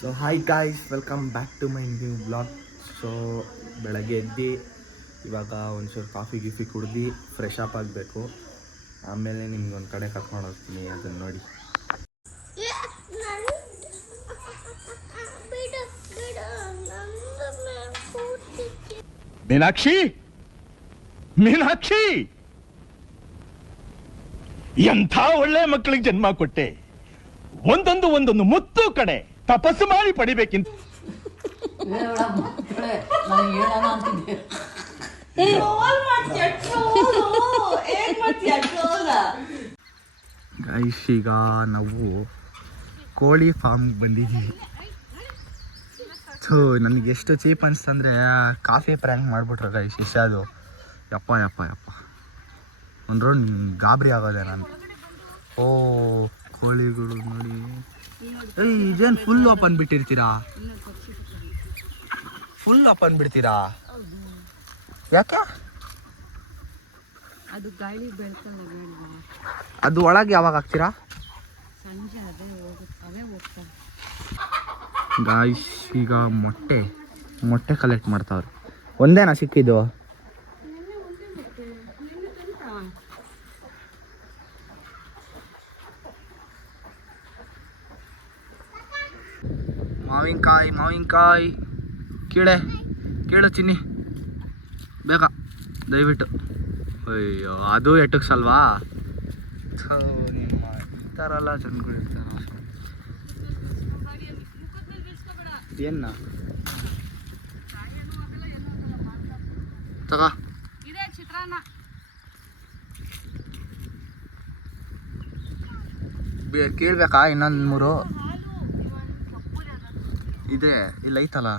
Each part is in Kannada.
So hi guys, welcome back to my new blog. So ಬೆಳಗ್ಗೆ ಎದ್ದು ಇವಾಗ ಒಂಚೂರು ಕಾಫಿ ಕುಡ್ದು ಫ್ರೆಶ್ ಅಪ್ ಆಗಬೇಕು. ಆಮೇಲೆ ನಿಮ್ಗೊಂದು ಕಡೆ ಕರ್ಕೊಂಡು ಹೋಗ್ತೀನಿ, ಅದನ್ನು ನೋಡಿ. ಮೀನಾಕ್ಷಿ, ಮೀನಾಕ್ಷಿ, ಎಂಥ ಒಳ್ಳೆ ಮಕ್ಕಳಿಗೆ ಜನ್ಮ ಕೊಟ್ಟೆ. ಒಂದೊಂದು ಮುತ್ತು ಕಡೆ ತಪಸ್ಸು ಮಾಡಿ ಪಡಿಬೇಕಿಂತ. ಗೈಸ್, ಈಗ ನಾವು ಕೋಳಿ ಫಾರ್ಮ್ಗೆ ಬಂದಿದ್ದೀವಿ. ಸೊ ನನಗೆ ಎಷ್ಟು ಚೀಪ್ ಅನಿಸ್ತಂದರೆ ಕಾಫಿ ಪ್ರ್ಯಾಂಕ್ ಮಾಡಿಬಿಟ್ರೆ ಗೈಸ್. ಅದು ಯಪ್ಪ ಯಪ್ಪ ಯಪ್ಪ ಒಂದು ರೌಂಡ್ ಗಾಬರಿ ಆಗೋದೆ ನಾನು. ಓ ಕೋಳಿಗಳು ನೋಡಿ. ಇದೇನು ಫುಲ್ ಓಪನ್ ಬಿಟ್ಟಿರ್ತೀರಾ? ಫುಲ್ ಓಪನ್ ಬಿಡ್ತೀರಾ? ಯಾಕೆ? ಅದು ಗಾಳಿ ಬೆಳ್ಕಲ್ಲ, ಅದು ಒಳಗೆ ಯಾವಾಗ ಹಾಕ್ತೀರಾ? ಸಂಜೆ ಅವೇ ಹೋಗ್ತವೆ. ಗಾಯ್ಸ್, ಈಗ ಮೊಟ್ಟೆ ಕಲೆಕ್ಟ್ ಮಾಡ್ತಾವ್ರೆ. ಒಂದೇನಾ ಸಿಕ್ಕಿದ್ದು? ಮಾವಿನಕಾಯಿ ಕೇಳು ಚಿನ್ನಿ, ಬೇಗ ದಯವಿಟ್ಟು. ಅಯ್ಯೋ, ಅದು ಎಟಕ್ಸಲ್ವಾ? ನಿಮ್ಮ ಈ ಥರ ಎಲ್ಲ ಜನಗಳಿರ್ತಾರ. ಏನ ತಗ ಕೇಳ್ಬೇಕಾ? ಇನ್ನೊಂದು 3 ಇದೆ. ಇಲ್ಲ ಐತಲ್ಲ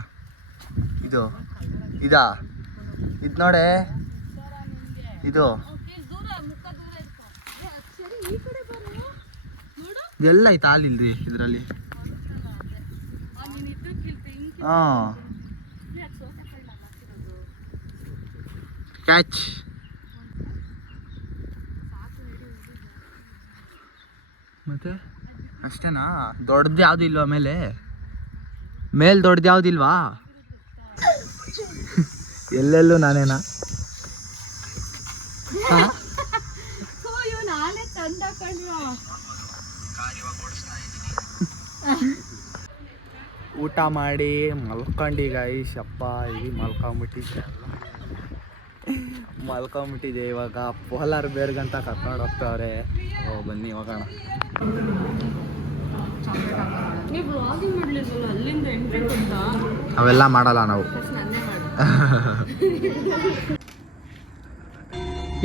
ಇದು ನೋಡೆ, ಇದು ಇದೆಲ್ಲ ಐತಾ ಹಾಲಿಲ್ರಿ ಇದರಲ್ಲಿ? ಹಾಂ, ಕ್ಯಾಚ್. ಮತ್ತೆ ಅಷ್ಟೇನಾ? ದೊಡ್ಡದು ಯಾವುದು ಇಲ್ವಾ ಮೇಲೆ ದೊಡ್ಡದು ಯಾವುದಿಲ್ವಾ? ಎಲ್ಲೆಲ್ಲೂ ನಾನೇನಾ? ಊಟ ಮಾಡಿ ಮಲ್ಕೊಂಡು ಗೈಸ್. ಅಪ್ಪ ಈಗ ಮಲ್ಕೊಂಬಿಟ್ಟಿದೆ. ಇವಾಗ ಪೋಲಾರ್ ಬೇರ್ಗಂತ ಕರ್ಕೊಂಡು ಹೋಗ್ತಾವ್ರೆ. ಓ ಬನ್ನಿ ಹೋಗೋಣ. ಅವೆಲ್ಲ ಮಾಡಲ್ಲ ನಾವು.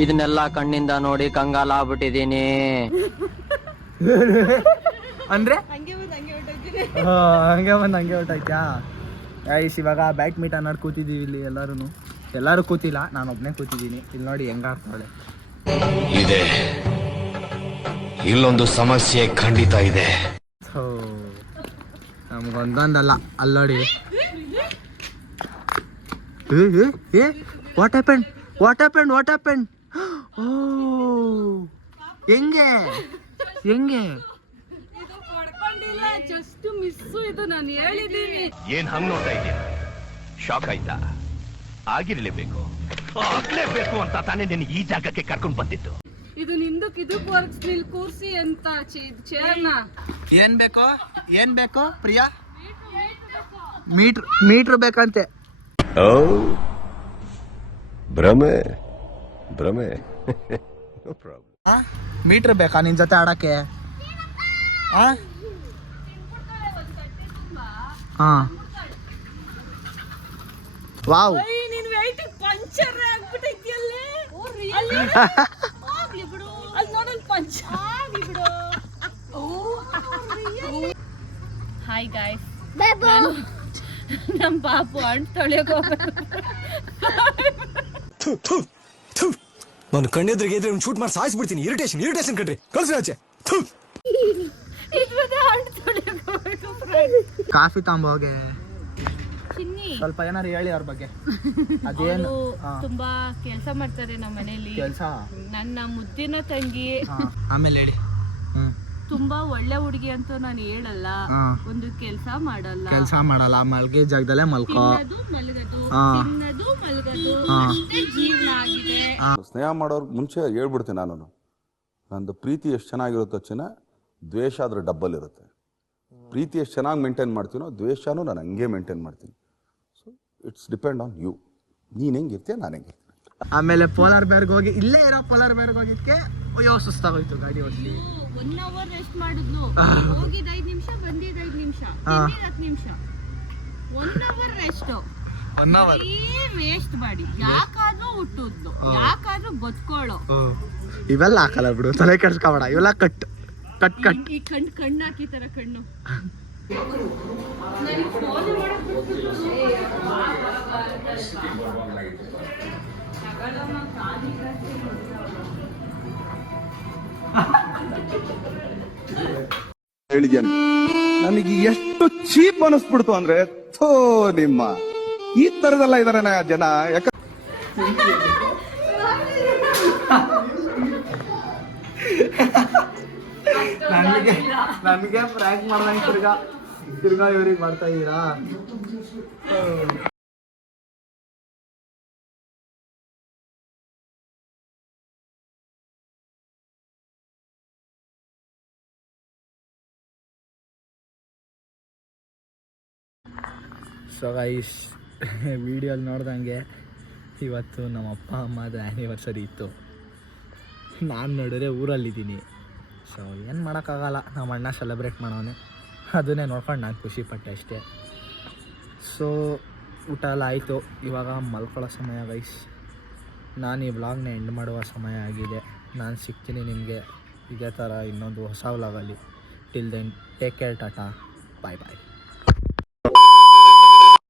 ಇದನ್ನೆಲ್ಲ ಕಣ್ಣಿಂದ ನೋಡಿ ಕಂಗಾಲ ಆಗ್ಬಿಟ್ಟಿದೀನಿ. ಅಂದ್ರೆ ಹಂಗೆ ಹೊಟ್ಟೈತ್ಯಾ ಗೈಸ್? ಇವಾಗ ಬ್ಯಾಡ್ಮಿಂಟನ್ ಆಡಿ ಕೂತಿದ್ದೀವಿ ಇಲ್ಲಿ. ಎಲ್ಲರೂ ಕೂತಿಲ್ಲ, ನಾನು ಒಬ್ಬನೇ ಕೂತಿದ್ದೀನಿ. ಇಲ್ಲಿ ನೋಡಿ ಹೆಂಗ ಆಡ್ತಾಳೆ. ಇದೆ ಇಲ್ಲೊಂದು ಸಮಸ್ಯೆ ಖಂಡಿತ ಇದೆ. ನಮ್ಗೊಂದೊಂದಲ್ಲ, ಅಲ್ಲೋಡಿ. What happened? ಓ ಹೆಂಗೆ ಜಸ್ಟ್ ಮಿಸ್ಸು. ಇದು ನಾನು ಹೇಳಿದ್ದೀನಿ. ಏನ್ ಹಂಗ್ ನೋಡ್ತಾ ಇದೀಯ? ಶಾಕ್ ಆಯ್ತಾ? ಆಗಿರ್ಲೇಬೇಕು ಅಂತ ತಾನೇ ನಿನ್ನ ಈ ಜಾಗಕ್ಕೆ ಕರ್ಕೊಂಡು ಬಂದಿತ್ತು. ಇದು ನಿಂದಕ್ಕೆ ವರ್ಕ್ಸ್ ಕೂರ್ಸಿ ಅಂತ ಚೇರ್ನ. ಏನ್ ಬೇಕೋ ಪ್ರಿಯಾ? ಮೀಟ್ರ್ ಬೇಕಂತೆ. ಭ್ರಮೆ ಮೀಟ್ರ್ ಬೇಕಾ ನಿನ್ ಜೊತೆ ಆಡಕ್ಕೆ? ವಾವ್, ನೀನ್ ವೆಯ್ಟ್ ಪಂಚರ್ ಆಗ್ಬಿಟ್ಟೈತಿಯಲ್ಲೇ. ಹಾಯ್ ಗಾಯ್ಸ್, ನಮ್ಮ ಪಾಪು ಹಣ್ಣು ತೊಳೆಯೋಕೆ ನಾನು ಕಣ್ಣೆದ್ರಿಗೆ ಇದ್ರೆ ಶೂಟ್ ಮಾಡಿ ಸಾಯಿಸ್ಬಿಡ್ತೀನಿ. ಇರಿಟೇಷನ್ ಕಣ್ರಿ, ಕಳ್ಸಿ ಆಚೆ. ಕಾಫಿ ತಾಂಬೋಗೆ ಚಿನ್ನಿ ಸ್ವಲ್ಪ ಏನಾರು ಹೇಳಿ ಅವ್ರ ಬಗ್ಗೆ. ಅದೇನು ತುಂಬಾ ಕೆಲಸ ಮಾಡ್ತಾರೆ ನಮ್ಮ ಮನೆಯಲ್ಲಿ. ಕೆಲಸ ನನ್ನ ಮುದ್ದಿನ ತಂಗಿ. ಆಮೇಲೆ ಹೇಳಿ. ತುಂಬಾ ಒಳ್ಳೆ ಹುಡುಗಿ ಅಂತ ನಾನು ಹೇಳಲ್ಲ. ಹಾ. ಒಂದು ಕೆಲಸ ಮಾಡಲ್ಲ, ಕೆಲಸ ಮಾಡಲ್ಲ, ಮಲ್ಗೆ ಜಾಗದಲ್ಲೇ ಮಲ್ಕೋ. ತಿನ್ನೋದು ಮಲಗೋದು, ತಿನ್ನೋದು ಮಲಗೋದು ಅಷ್ಟೇ ಜೀವನ ಆಗಿದೆ. ಸ್ನೇಹ ಮಾಡೋರ್ಗೆ ಮುಂಚೆ ಹೇಳ್ಬಿಡ್ತೀನಿ ನಾನು, ನಂದು ಪ್ರೀತಿ ಎಷ್ಟು ಚೆನ್ನಾಗಿರುತ್ತೋ ದ್ವೇಷ ಅದ್ರ ಡಬ್ಬಲ್ ಇರುತ್ತೆ. ಪ್ರೀತಿ ಎಷ್ಟು ಚೆನ್ನಾಗಿ ಮೇಂಟೈನ್ ಮಾಡ್ತೀನೋ ದ್ವೇಷನೂ ನಾನು ಹಂಗೆ ಮೇಂಟೈನ್ ಮಾಡ್ತೀನಿ. So it's depend on you, ನೀನು ಹೆಂಗಿರ್ತೀಯ ನಾನು ಹೆಂಗಿರ್ತೀನಿ. ಆಮೇಲೆ ಪೋಲಾರ್ ಬೇರ್ಗೆ ಹೋಗಿ, ಇಲ್ಲೇ ಇರೋ ಪೋಲಾರ್ ಬೇರ್ಗೆ ಹೋಗಿದ್ಕೆ ಅಯ್ಯೋ ಸುಸ್ತಾಗೋಯ್ತು ಗಾಡಿ ಓಡಿಸಿ. 1 hour ರೆಸ್ಟ್ ಮಾಡಿದ್ಲು, ಹೋಗಿದ್ 5 ನಿಮಿಷ, ಬಂದಿದ್ 5 ನಿಮಿಷ, 10 ನಿಮಿಷ, 1 hour ರೆಸ್ಟ್. 1 hour ವೇಸ್ಟ್ ಮಾಡಿ ಯಾಕಾದ್ರೂ ಹುಟ್ಟಿದ್ಲು, ಯಾಕಾದ್ರೂ ಬದುಕೋಳು. ಇವೆಲ್ಲ ಹಾಕಲ್ಲ ಬಿಡು, ತಲೆ ಕೆಡ್ಸ್ಕೊಬೇಡ. ಇವೆಲ್ಲ ಕಟ್ ಕಟ್ ಕಟ್. ಈ ಕಣ್ಣು ಹಾಕಿ ತರ ಕಣ್ಣು. ಹೇಳಿದ್ಯಾನೆ ನನಗೆ ಎಷ್ಟು ಚೀಪ್ ಅನಿಸ್ಬಿಡ್ತು ಅಂದ್ರೆ, ಥೋ ನಿಮ್ಮ ಈ ತರದೆಲ್ಲ ಇದಾರೆ ಜನ. ಯಾಕ ನನಗೆ ಫ್ರ್ಯಾಂಕ್ ಮಾಡ್ದಂಗೆ ತಿರ್ಗಾ ಇವ್ರಿಗೆ ಮಾಡ್ತಾ ಇದ್ದೀರಾ? ಸೊ ಗೈಸ್, ವಿಡಿಯೋಲಿ ನೋಡ್ದಂಗೆ ಇವತ್ತು ನಮ್ಮ ಅಪ್ಪ ಅಮ್ಮದ ಆ್ಯನಿವರ್ಸರಿ ಇತ್ತು. ನಾನು ನೋಡಿದ್ರೆ ಊರಲ್ಲಿದ್ದೀನಿ. ಸೊ ಏನು ಮಾಡೋಕ್ಕಾಗಲ್ಲ, ನಮ್ಮ ಅಣ್ಣ ಸೆಲೆಬ್ರೇಟ್ ಮಾಡೋನೆ, ಅದನ್ನೇ ನೋಡ್ಕೊಂಡು ನಾನು ಖುಷಿಪಟ್ಟೆ ಅಷ್ಟೇ. ಸೊ ಊಟ ಎಲ್ಲ ಆಯಿತು, ಇವಾಗ ಮಲ್ಕೊಳ್ಳೋ ಸಮಯ ಗೈಸ್. ನಾನು ಈ ವ್ಲಾಗ್ನ ಎಂಡ್ ಮಾಡುವ ಸಮಯ ಆಗಿದೆ. ನಾನು ಸಿಗ್ತೀನಿ ನಿಮಗೆ ಇದೇ ಥರ ಇನ್ನೊಂದು ಹೊಸ ವ್ಲಾಗಲ್ಲಿ. Till then take care, tata, bye ಬಾಯ್.